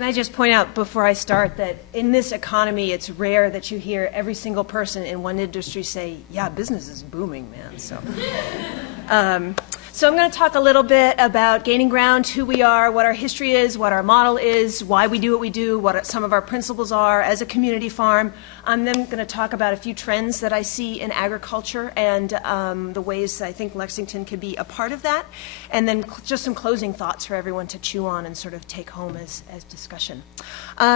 Can I just point out before I start that in this economy, it's rare that you hear every single person in one industry say, yeah, business is booming, man. So I'm going to talk a little bit about Gaining Ground, who we are, what our history is, what our model is, why we do what we do, what some of our principles are as a community farm. I'm then going to talk about a few trends that I see in agriculture and the ways I think Lexington could be a part of that, and then just some closing thoughts for everyone to chew on and sort of take home as discussion.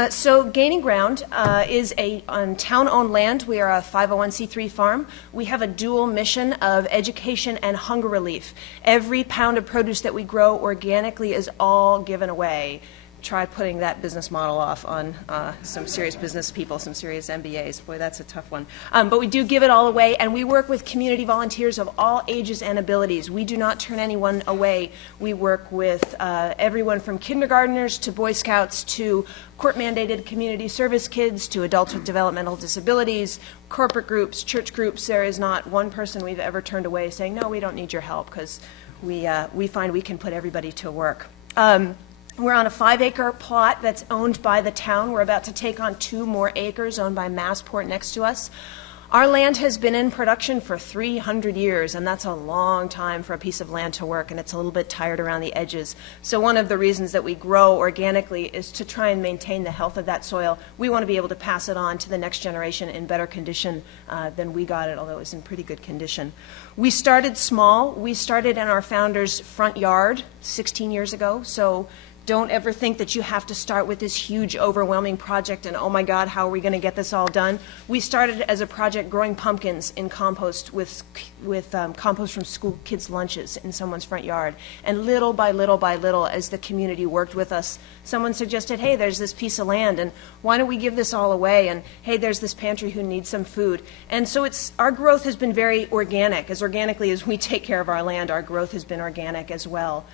So Gaining Ground is on town-owned land. We are a 501c3 farm. We have a dual mission of education and hunger relief. Every pound of produce that we grow organically is all given away. Try putting that business model off on some serious business people, some serious MBAs. Boy, that's a tough one. But we do give it all away, and we work with community volunteers of all ages and abilities. We do not turn anyone away. We work with everyone from kindergartners to Boy Scouts to court-mandated community service kids to adults with developmental disabilities, corporate groups, church groups. There is not one person we've ever turned away saying, no, we don't need your help, because we find we can put everybody to work. We're on a 5-acre plot that's owned by the town. We're about to take on 2 more acres owned by Massport next to us. Our land has been in production for 300 years, and that's a long time for a piece of land to work, and it's a little bit tired around the edges. So one of the reasons that we grow organically is to try and maintain the health of that soil. We want to be able to pass it on to the next generation in better condition than we got it, although it was in pretty good condition. We started small. We started in our founder's front yard 16 years ago, so don't ever think that you have to start with this huge, overwhelming project and, oh my God, how are we going to get this all done? We started as a project growing pumpkins in compost with compost from school kids' lunches in someone's front yard. And little by little by little, as the community worked with us, someone suggested, hey, there's this piece of land, and why don't we give this all away? And hey, there's this pantry who needs some food. And so our growth has been very organic. As organically as we take care of our land, our growth has been organic as well.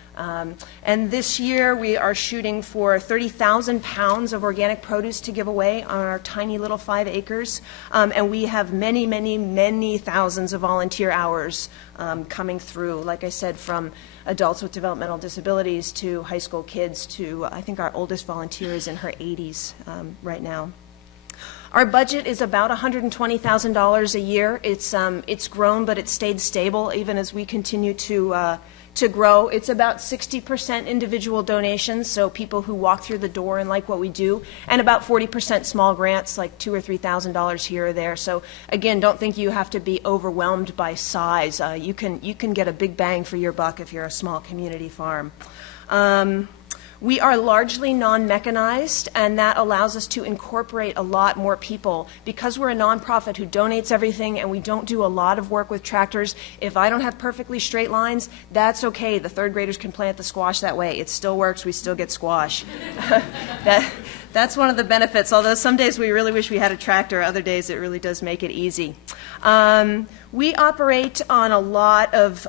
And this year we are shooting for 30,000 pounds of organic produce to give away on our tiny little 5 acres. And we have many, many, many thousands of volunteer hours coming through, like I said, from adults with developmental disabilities to high school kids to, I think our oldest volunteer is in her 80s right now. Our budget is about $120,000 a year. It's grown, but it's stayed stable even as we continue to grow. It's about 60% individual donations, so people who walk through the door and like what we do, and about 40% small grants, like $2,000 or $3,000 here or there. So again, don't think you have to be overwhelmed by size. You can get a big bang for your buck if you're a small community farm. We are largely non-mechanized, and that allows us to incorporate a lot more people. Because we're a nonprofit who donates everything and we don't do a lot of work with tractors, if I don't have perfectly straight lines, that's okay. The 3rd graders can plant the squash that way. It still works. We still get squash. That's one of the benefits, although some days we really wish we had a tractor. Other days it really does make it easy. We operate on a lot of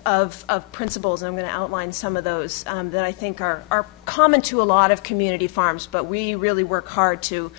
principles, and I'm going to outline some of those that I think are common to a lot of community farms, but we really work hard to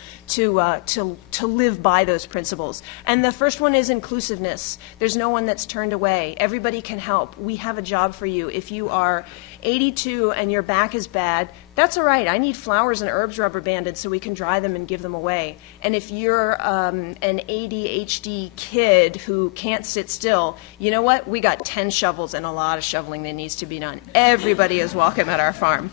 live by those principles. And the first one is inclusiveness. There's no one that's turned away. Everybody can help. We have a job for you. If you are 82 and your back is bad, that's all right. I need flowers and herbs rubber banded so we can dry them and give them away. And if you're an ADHD kid who can't sit still, you know what? We got 10 shovels and a lot of shoveling that needs to be done. Everybody is welcome at our farm.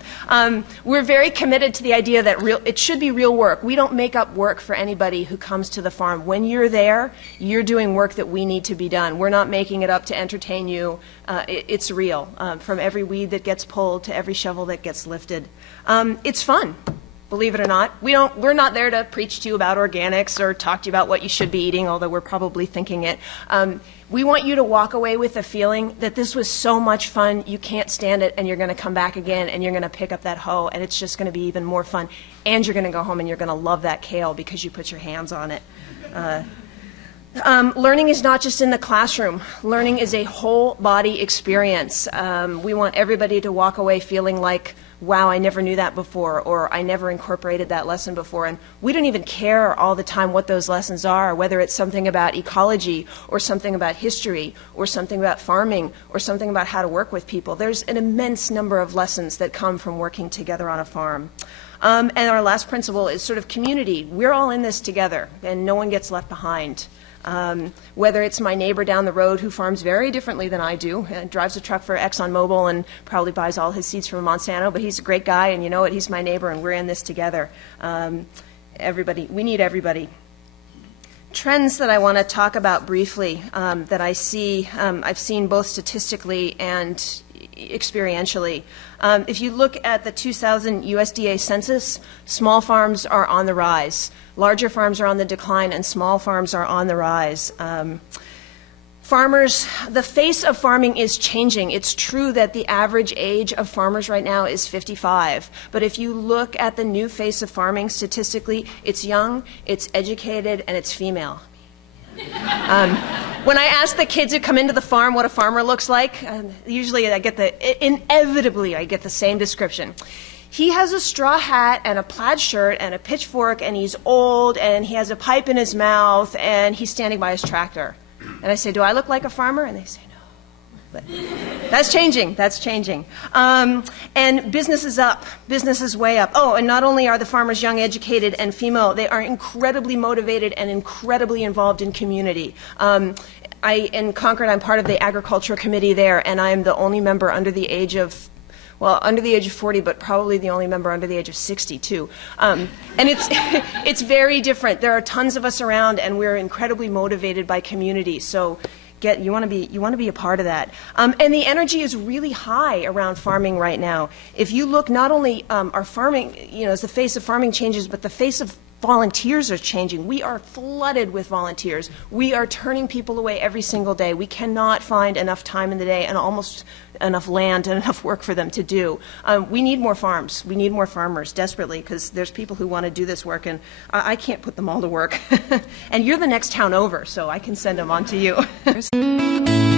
We're very committed to the idea that it should be real work. We don't make up work for anybody who comes to the farm. When you're there, you're doing work that we need to be done. We're not making it up to entertain you. It's real, from every weed that gets pulled to every shovel that gets lifted. It's fun, believe it or not. We're not there to preach to you about organics or talk to you about what you should be eating, although we're probably thinking it. We want you to walk away with the feeling that this was so much fun, you can't stand it, and you're going to come back again, and you're going to pick up that hoe, and it's just going to be even more fun. And you're going to go home and you're going to love that kale because you put your hands on it. Learning is not just in the classroom. Learning is a whole body experience. We want everybody to walk away feeling like, wow, I never knew that before, or I never incorporated that lesson before. And we don't even care all the time what those lessons are, whether it's something about ecology, or something about history, or something about farming, or something about how to work with people. There's an immense number of lessons that come from working together on a farm. And our last principle is sort of community. We're all in this together, and no one gets left behind. Whether it's my neighbor down the road who farms very differently than I do, drives a truck for ExxonMobil and probably buys all his seeds from Monsanto, but he's a great guy, and you know what, he's my neighbor, and we're in this together. Everybody, we need everybody. Trends that I want to talk about briefly that I see, I've seen both statistically and experientially. If you look at the 2000 USDA census, small farms are on the rise. Larger farms are on the decline, and small farms are on the rise. Farmers, the face of farming is changing. It's true that the average age of farmers right now is 55. But if you look at the new face of farming statistically, it's young, it's educated, and it's female. When I ask the kids who come into the farm what a farmer looks like, usually inevitably I get the same description. He has a straw hat and a plaid shirt and a pitchfork, and he's old, and he has a pipe in his mouth, and he's standing by his tractor. And I say, do I look like a farmer? And they say, no. But that's changing. That's changing. And business is up. Business is way up. Oh, and not only are the farmers young, educated, and female, they are incredibly motivated and incredibly involved in community. In Concord, I'm part of the agriculture committee there, and I am the only member under the age of, well, under the age of 40, but probably the only member under the age of 60, too. And it's very different. There are tons of us around, and we're incredibly motivated by community. So you want to be a part of that. And the energy is really high around farming right now. If you look, not only are farming, as the face of farming changes, but the face of volunteers are changing. We are flooded with volunteers. We are turning people away every single day. We cannot find enough time in the day and almost enough land and enough work for them to do. We need more farms. We need more farmers desperately, because there's people who want to do this work, and I can't put them all to work. And you're the next town over, so I can send them on to you.